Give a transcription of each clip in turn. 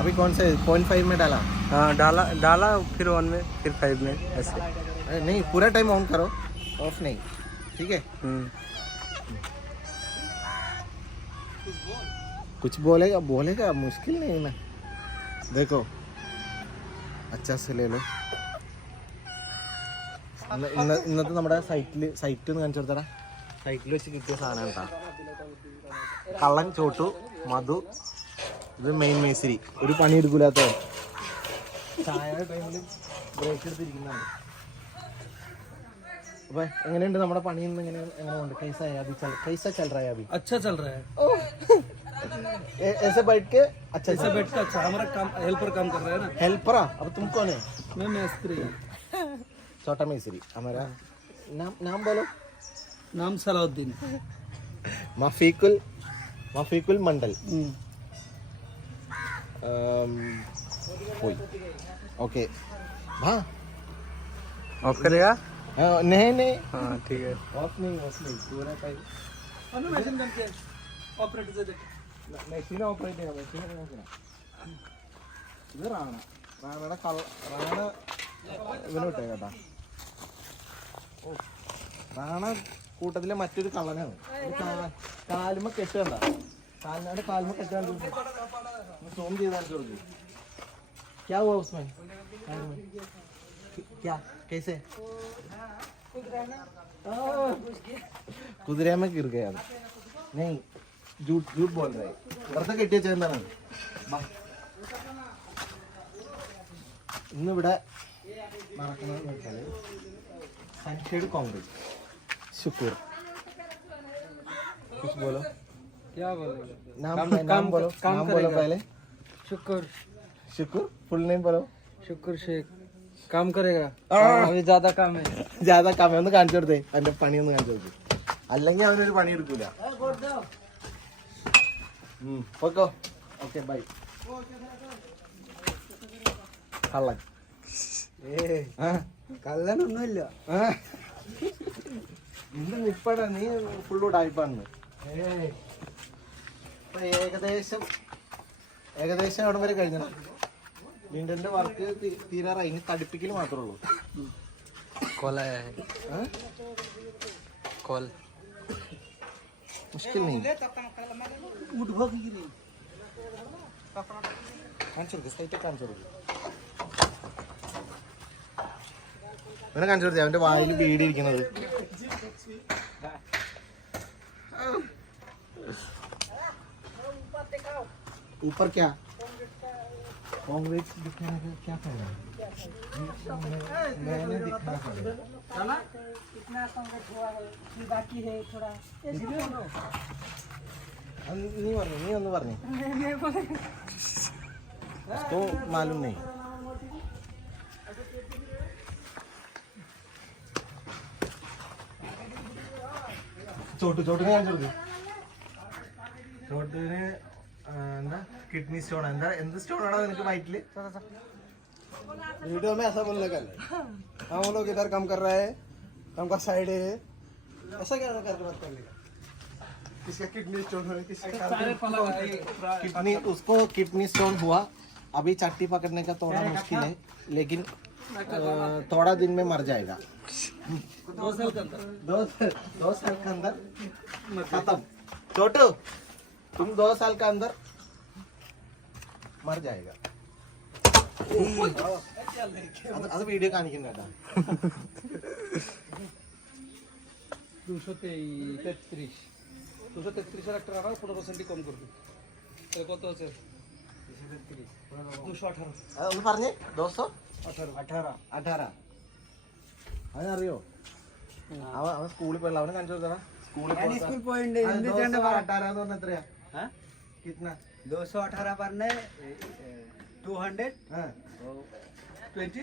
अभी कौन से 0.5 में डाला? हाँ डाला डाला, फिर 1 में, फिर 5 में, ऐसे। अरे नहीं, पूरा टाइम ऑन करो, ऑफ नहीं, ठीक है? कुछ बोलेगा बोलेगा, मुश्किल नहीं ना. देखो अच्छा से ले लो. ഇന്നത്തെ നമ്മുടെ സൈറ്റ് ഒന്ന് കാണിച്ചു കൊടുത്തടാ. സൈറ്റിൽ വെച്ച് കിട്ടിയ സാധനം കേട്ടാ. കള്ളൻ ചോട്ടു, മധു, ഇത് മെയിൻ മേസ്തിരി, ഒരു പണി എടുക്കൂലാത്തവൻ. ചായയുടെ ടൈമിൽ ബ്രേക്ക് എടുത്തിരിക്കുന്നതാണ്. അപ്പൊ എങ്ങനെയുണ്ട് നമ്മുടെ പണി? എങ്ങനെയുണ്ട്? कैसा चल रहा है अभी? अच्छा चल रहा है. ऐसे बैठ के अच्छा, ऐसे बैठ के अच्छा. हमारा काम हेल्पर काम कर रहा है ना. हेल्परा? अब तुम कौन है? मैं मिस्त्री. छोटा मिस्त्री. हमारा नाम बोलो. नाम सलाउद्दीन. मफीकुल मंडल. ओके. हाँ ऑफ करेगा? नहीं. हाँ ठीक है. ऑफ नहीं पूरा टाइम. मशीन काम किया ऑपरेटर से देख. മെഷീൻ ഓപ്പറേറ്റ് ചെയ്യാം. മെഷീൻ നോക്കണം. ഇത് റാണയുടെ റാണ ഇവന് വിട്ടേ കേട്ടാ. ഓ, റാണ കൂട്ടത്തിലെ മറ്റൊരു കള്ളനാണ്. കാലുമ കെട്ട് കണ്ട, കാലിനാട് കാലുമ കെട്ടാൻ സോം ചെയ്താൽ കൊടുക്കും. क्या हुआ उसमें? क्या कैसे? कुदरे में गिर गया. नहीं, झूठ बोल रहे. വെറുതെ കെട്ടിയ ചേർന്നാണ്. ഇന്നിവിടെ നടക്കുന്നതെന്ന് വെച്ചാൽ സൺഷെയ്ഡ് കോൺക്രീറ്റ്. शुक्र कुछ बोलो. क्या बोलेगा? नाम बोलो. काम नाम बोलो पहले. शुक्र फुल नेम बोलो. शुक्र शेख. काम करेगा. अभी ज्यादा काम है. ഒന്ന് കാണിച്ചു കൊടുത്തേ. അതിന്റെ പണി ഒന്ന് കാണിച്ചു കൊടുത്തു. അല്ലെങ്കിൽ അവനൊരു പണി എടുക്കൂല. ഓക്കോ. Okay bye. കള്ളൻ. കള്ളനൊന്നുമില്ല. ഇന്ന് നിപ്പട നീ ഫുള്ള് ടൈപ്പാണ്. ഏകദേശം അവിടെ വരെ കഴിഞ്ഞാ. ലിൻഡന്റെ വർക്ക് തീരാറായി. ഇനി തടിപ്പിക്കൽ മാത്രമേ ഉള്ളൂ. कॉल आया है. कॉल मुश्किल नहीं. കാണിച്ചു കൊടുക്കും. സൈറ്റ് കാണിച്ചു കൊടുക്കും. അവനെ കാണിച്ചു കൊടുത്തേ. അവന്റെ വായിൽ ബീഡിയിരിക്കുന്നത്. ऊपर क्या कांग्रेस दिखाने का क्या फायदा? मैंने दिखाना पड़ेगा. कितना कांग्रेस हुआ है कि बाकी है थोड़ा. नहीं പറഞ്ഞേ. उसको मालूम नहीं. ചോട്ടിനെ കാണിച്ചു കൊടുക്കും. ചോട്ടിന് എന്താ കിഡ്നി സ്റ്റോൺ. എന്ത് സ്റ്റോൺ ആണോ നിനക്ക് വയറ്റില്? वीडियो में ऐसा बोलने का हम लोग इधर काम कर रहे हैं. काम का साइड है. ऐसा क्या करके बात कर लेगा. किसका किडनी स्टोन है, किसका किडनी. उसको किडनी स्टोन हुआ. अभी चट्टी पकड़ने का थोड़ा मुश्किल है, लेकिन थोड़ा दिन में मर जाएगा. 2 साल के अंदर. 2 साल के अंदर खत्म. छोटू तुम 2 साल के अंदर मर जाएगा. അത് വീഡിയോ കാണിക്കുന്ന കേട്ടാ. 233 একটা রাখা 15% কম করবে. তাহলে কত আছে? 218. ഒന്ന് പറഞ്ഞേ. 218. അവനറിയോ? അവൻ സ്കൂളിൽ പോയല്ലോ. അവനെ കാണിച്ചു കൊടുത്തടാ. സ്കൂളിൽ പോയിട്ടുണ്ട്. 218 എന്ന് പറഞ്ഞ എത്രയാ? കിतना? 218 പറഞ്ഞ 200 20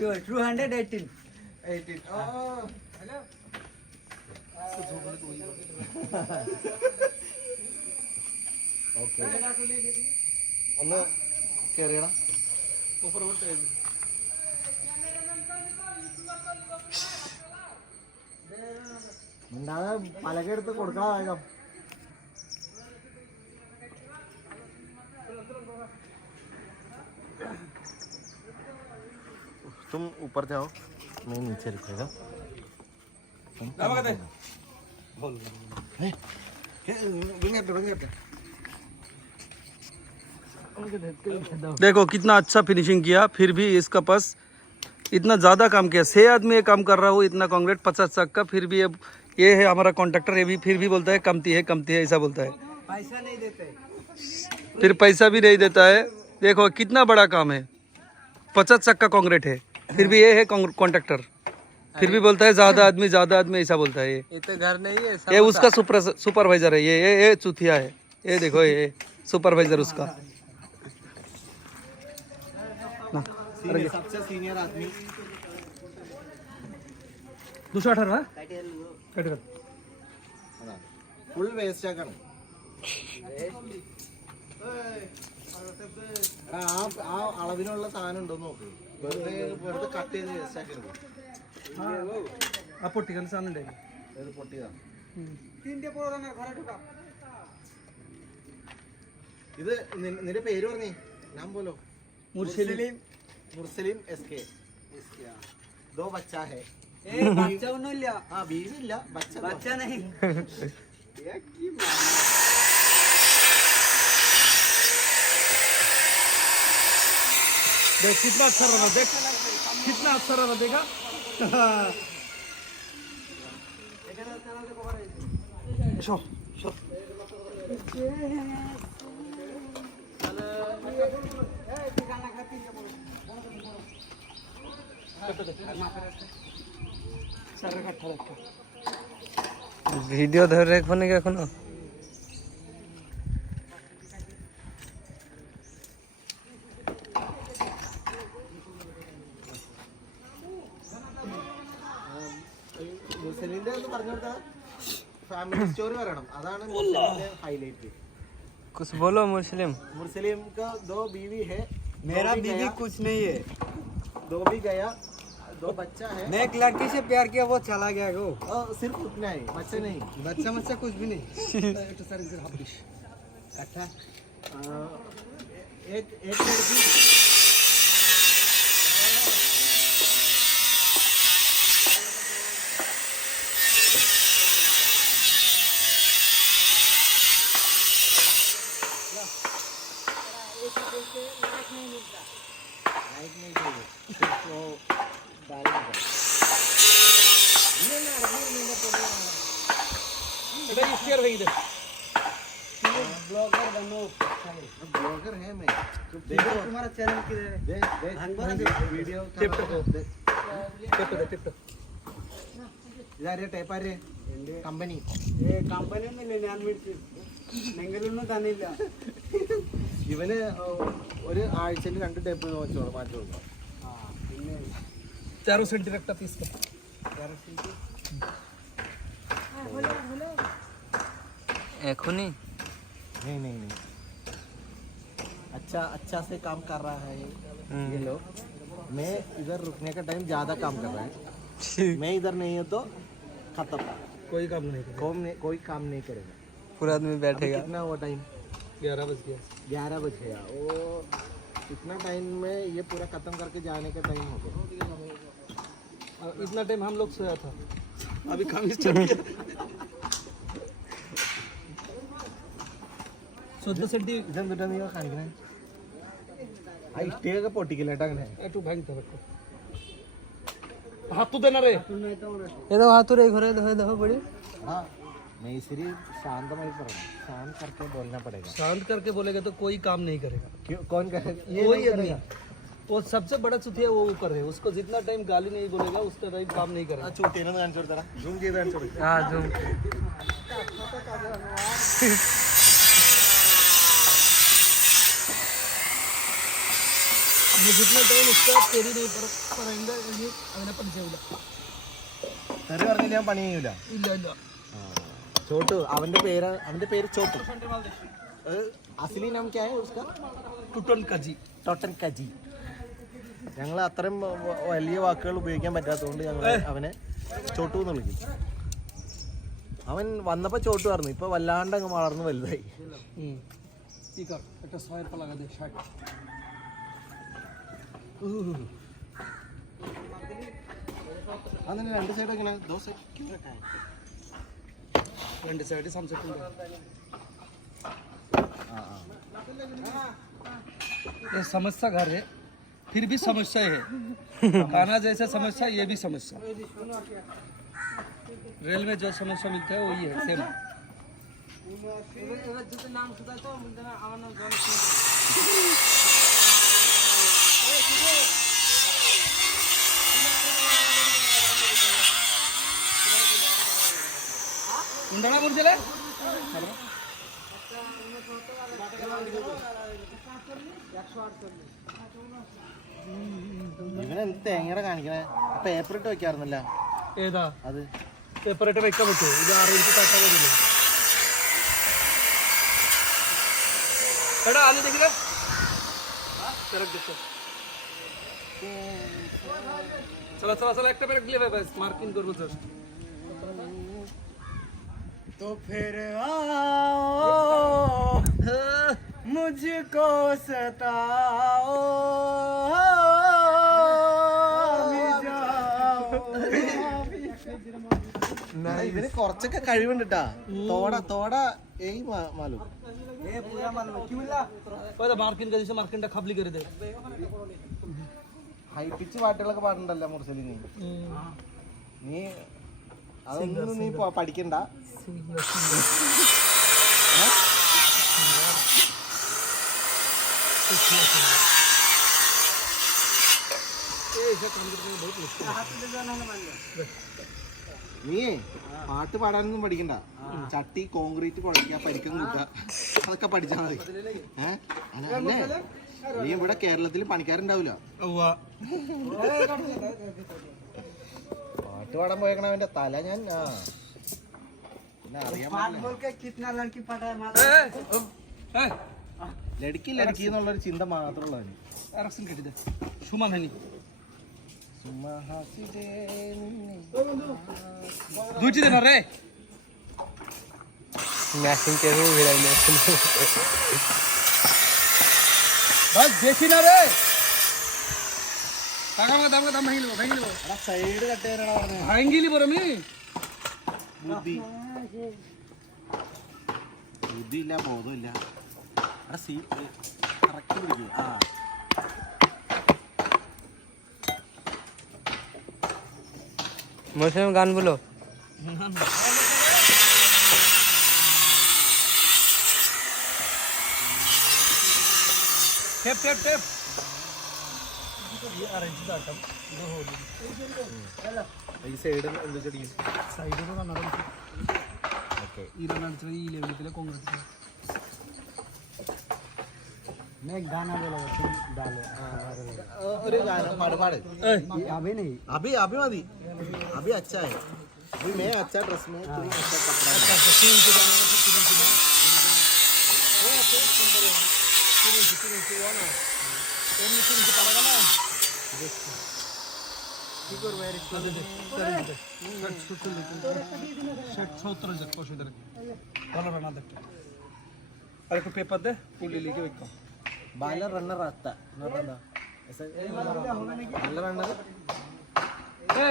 218. 18. हेलो. ഓക്കെ. ഒന്ന് കേറിയടാ. മിണ്ടാതെ പലക എടുത്ത് കൊടുക്കണം വേഗം. तुम ऊपर जाओ, मैं नीचे रुकेगा। देखो कितना अच्छा फिनिशिंग किया, फिर भी इसका पास इतना ज़्यादा काम किया। 6 आदमी ये काम कर रहा हो, इतना कंक्रीट 50 चक का, फिर भी अब ये है हमारा कॉन्ट्रैक्टर, ये भी फिर भी बोलता है कमती है ऐसा बोलता है। पैसा नहीं देते। फिर पैसा भी नहीं देता है। देखो कितना बड़ा काम है, 50 चक का कंक्रीट है, फिर भी ये है कॉन्ट्रैक्टर, फिर भी बोलता है ज़्यादा आदमी ऐसा बोलता है। ये तो घर नहीं है, ये उसका सुपरवाइजर है, ये चुतिया है, ये देखो ये सुपरवाइजर उसका। सबसे सीनियर आदमी दूसरा ठहरा ഫുൾ വേസ്റ്റ് ആക്കാണ്. ആ അളവിനുള്ള സാധനം ഉണ്ടോ നോക്ക്. വെറുതെ കട്ട് ചെയ്ത് വേസ്റ്റ് ആക്കരുത്. ആ പൊട്ടിക്കാൻ സാധനം ഉണ്ടായിരുന്നു. ഇത് പൊട്ടിയതാ. ഇത് നിന്റെ പേര് പറഞ്ഞേ. ഞാൻ പോലോ മുർസലിം SK. दो बच्चा है. बच्चा ഒന്നുമില്ല. हाँ बीवी इല്ല, बच्चा नहीं. देख कितना अच्छा रहा, देख कितना अच्छा रहा, देखा। ভিডিও ধরে রাখবো নাকি এখনো? മുർസലിന്റെ ഒന്ന് പറഞ്ഞു കൊടുത്താ ഫാമിലി സ്റ്റോറി പറയണം. അതാണ് മുർസലിന്റെ ഹൈലൈറ്റ്. कुछ बोलो मुस्लिम। मुर्सलिम का 2 बीवी है. मेरा बीवी कुछ नहीं है. 2 भी गया, 2 बच्चा है. मैं एक लड़की से प्यार किया, वो चला गया वो. सिर्फ उतना ही, बच्चे नहीं. बच्चा कुछ भी नहीं. अच्छा एक लड़की लाइट नहीं चाहिए, सिर्फ वो डालने का. ब्लॉगर बनो. ब्लॉगर है मैं. देखो तुम्हारा चैनल किधर है? देख वीडियो ഇതാരെ ടേപ്പാരെ കമ്പനി കമ്പനിയൊന്നുമില്ല, ഞാൻ മേടിച്ചു. നിങ്ങളൊന്നും തന്നില്ല. ഇവന് ഒരു ആഴ്ചയിൽ 2 ടേപ്പ് മാറ്റി കൊടുക്കണം. പിന്നെ 4 सेंटी रखता पीस का। এখনই नहीं अच्छा से काम कर रहा है ये लोग. मैं इधर रुकने का टाइम ज़्यादा काम कर रहा है. मैं इधर नहीं हूँ तो खत्म. कोई काम नहीं करेगा, कोई काम नहीं करेगा. पूरा आदमी अभी बैठेगा। कितना हुआ टाइम? 11 बज गया. 11 बज गया. वो इतना टाइम में ये पूरा खत्म करके जाने का टाइम हो गया. इतना टाइम हम लोग सोया था, अभी काम स्टार्ट किया. 14 सेंटी ഇതെന്തിട്ടാ നീ കാണിക്കണേ? ആ ഇഷ്ടികയൊക്കെ പൊട്ടിക്കില്ല കേട്ടോ അങ്ങനെ. একটু ভাঙ তো একটু হাত তো দেনা রে। ये तो हाथ रे घरे धोए दहो बड़ी। हाँ मेसरी शांतमय പറയണം. शांत करके बोलना पड़ेगा. शांत करके बोलेगा तो कोई काम नहीं करेगा। क्यों कौन करेगा? ये कोई नहीं आदमी, करेगा. वो सबसे बड़ा चुतिया वो ऊपर है, उसको जितना टाइम गाली नहीं बोलेगा उसका टाइम काम नहीं ആ करेगा। ചൂട്ടീനെ കാണിച്ചു കൊടുത്തടാ. സൂം ചെയ്ത് കാണിച്ചു കൊടുക്കും. हाँ जूम। मैं जितना टाइम उसका तेरी नहीं പറയുന്നത് അവനെ പഠിച്ചില്ല. തെറി പറഞ്ഞില്ല ഞാൻ പണി ചെയ്യൂല. ഇല്ല ഇല്ല. ചോട്ടു അവന്റെ പേര് ചോട്ടു. അസലി നാം ക്യാ ഹൈ ഉസ്കാ? टुटन कजी. ടോട്ടൻ കജി. ഞങ്ങൾ അത്രയും വലിയ വാക്കുകൾ ഉപയോഗിക്കാൻ പറ്റാത്തതുകൊണ്ട് ഞങ്ങൾ അവനെ ചോട്ടു എന്ന് വിളിക്കും. അവൻ വന്നപ്പോ ചോട്ടു ആയിരുന്നു, ഇപ്പൊ വല്ലാണ്ട് അങ്ങ് വളർന്ന് വലുതായി. ঠিক আছে, একটা 6 লাগা দে 60. അതിന് രണ്ട് സൈഡ് വെക്കണ ദോശ രണ്ട് സൈഡ് സംസെट ये समस्या घर है फिर भी समस्या है खाना जैसा समस्या ये भी समस्या रेल में जो समस्या मिलता है वही है सेम ഉണ്ടടാ മുറിച്ചല്ലേ ഇവനെന്ത് തേങ്ങയുടെ കാണിക്കണേ പേപ്പർ ഇട്ട് വെക്കാറുന്നില്ല ഏതാ അത് പേപ്പറായിട്ട് വെക്കാൻ പറ്റുമോ ഇത് 6 ഇഞ്ച് തട്ടാൻ വരില്ല എടാ ആദ്യം देखिए चला चला चला একটা পেরেক দিলে বাস মার্কিং করব স্যার तो फिर आओ मुझको सताओ ഇവന് കുറച്ചൊക്കെ കഴിവുണ്ട് ട്ടാ തോട ഏയ് മാലു ഓ മാർക്കിൻ കദിശ മാർക്കിന്റെ ഖബ്ലി कर दे ഹൈ പിച്ച് പാട്ടുകളൊക്കെ പാടുണ്ടല്ലോ മുർസലി നീ അതൊന്നും നീ പഠിക്കണ്ട നീ പാട്ട് പാടാനൊന്നും പഠിക്കണ്ട ചട്ടി കോൺക്രീറ്റ് പൊളിക്കുക പരിക്കൊന്നും കിട്ടുക അതൊക്കെ പഠിച്ചാൽ മതി അല്ലേ നീ ഇവിടെ കേരളത്തിൽ പണിക്കാരുണ്ടാവില്ല പാട്ട് പാടാൻ പോയേക്കണ അവന്റെ തല ഞാൻ പിന്നെ അറിയാൻ ലടുക്കി ലടുക്കി എന്നുള്ളൊരു ചിന്ത മാത്രമുള്ളവന് എറക്ഷൻ കിട്ടിയത് ഷുമാൻ ഹനി दूची देना रे मैचिंग के हो गया मैचिंग बस देखी ना रे काका दाम भांगी लो സൈഡ് കട്ട് ചെയ്യാനാണ് പറഞ്ഞത് भांगी ली बरं मी ബുദ്ധി ബുദ്ധിയില്ല ബോധമില്ല അവിടെ സീറ്റ് കറക്റ്റ് പിടിക്കുക ആ मौसम गान बोलो टेप टेप टेप ये अरेंज दाटम दो हो ഈ സൈഡ് എന്താ ചെടി साइड को ना ഓക്കെ ഈ രണ്ടാമത്തെ ഈ ലെവലിലെ കോൺക്രീറ്റ് मैं एक गाना बोला डालो ഒരു ഗാനം പാട് अभी नहीं अभी अभी मതി अभी अच्छा है अभी मैं अच्छा ड्रेस में तुम अच्छा कपड़ा में अरे पेपर दे पुली लेके वेखो बाल रनर आता नरना ऐसा बाल रनर ए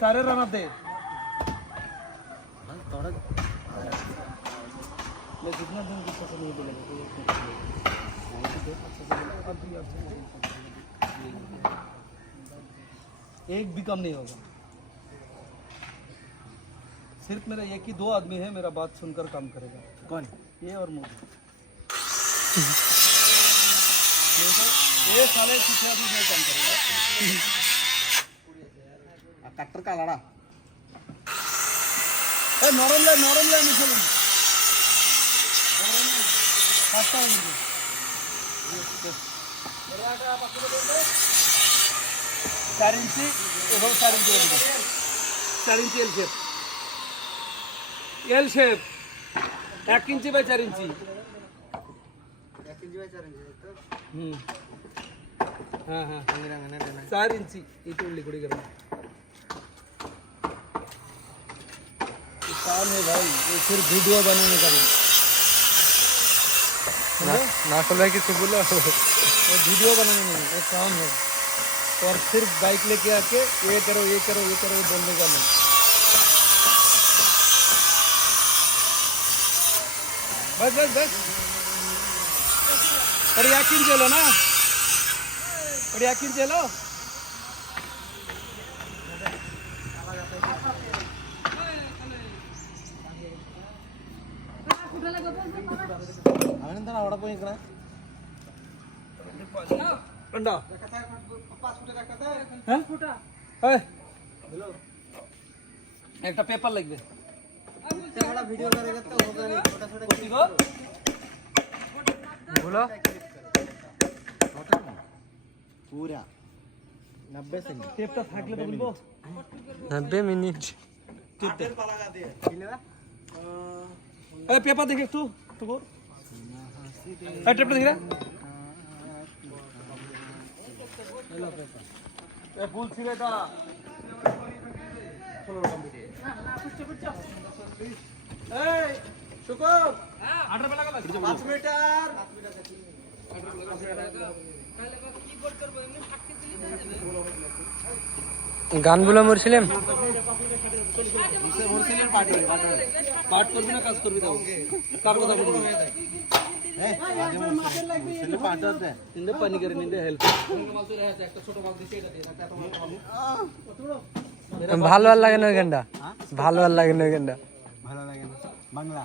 सारे रन दे थोड़ा ले जितना दिन की फसल नहीं बोलेगा एक भी कम नहीं होगा सिर्फ मेरा एक ही 2 आदमी है मेरा बात सुनकर काम करेगा कौन ये और मोदी ये साले कितने आदमी में काम करेगा कटर का लड़ा ए नरम ले मिशन आता है मुझे 4 इंची एवं 4 इंची 4 इंची एल शेप 1 इंची बाय 4 इंची हाँ हाँ 4 इंची इतने लिक्विड करना काम है भाई ये फिर वीडियो बनाने का ना बोला कि बोलो वो वीडियो बनाने में वो काम है और फिर बाइक लेके आके ये करो ये करो ये करो बोलने का नहीं। बस बस बस और याकीन चलो ना और याकीन चलो അവനെന്താണ് അവിടെ പോയി നിൽക്കണേ? अंडा हाँ? है? एक पेपर लग गए वीडियो करेगा तो होगा नहीं, छोटा छोटा बोलो पूरा 90 सेंट टेप तो थाकले तो बोलबो 90 मिनट ए पेपर देखे तू गो ए टेप देख रहा ए फुल सिलेटा ए शुक्र 8 रुपए लगा 5 मीटर গানগুলো মরছিলাম পাঠ করবি না কাজ করবি তাও কার কথা বলবি নিন্দে পানি করে নিন্দে হেল্প ভালো আর লাগে না ওই গানটা ভালো আর লাগে না ওই গানটা ভালো লাগে না বাংলা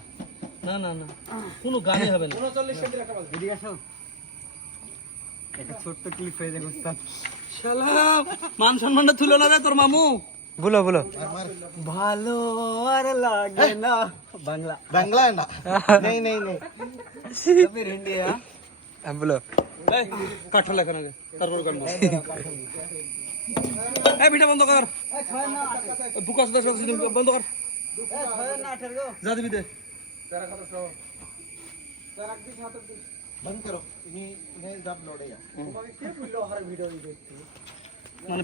না না না কোনো গানই হবে না এদিকে আসো একটা ছোট্ট ক্লিপ হয়ে যাবে উস্তাদ শালা মান সম্মানটা তুলো না রে তোর মামু বলো বলো ভালো আর লাগে না বাংলা बांग्ला है ना नहीं नहीं नहीं फिर हिंदी है বলো এই কাঠা লেখা নাকি তারপর গান বল এই ভিডিও বন্ধ কর বুকাস দাস বন্ধ কর যা দিবি দে बंद करो इन्हें जब लोडेगा মানে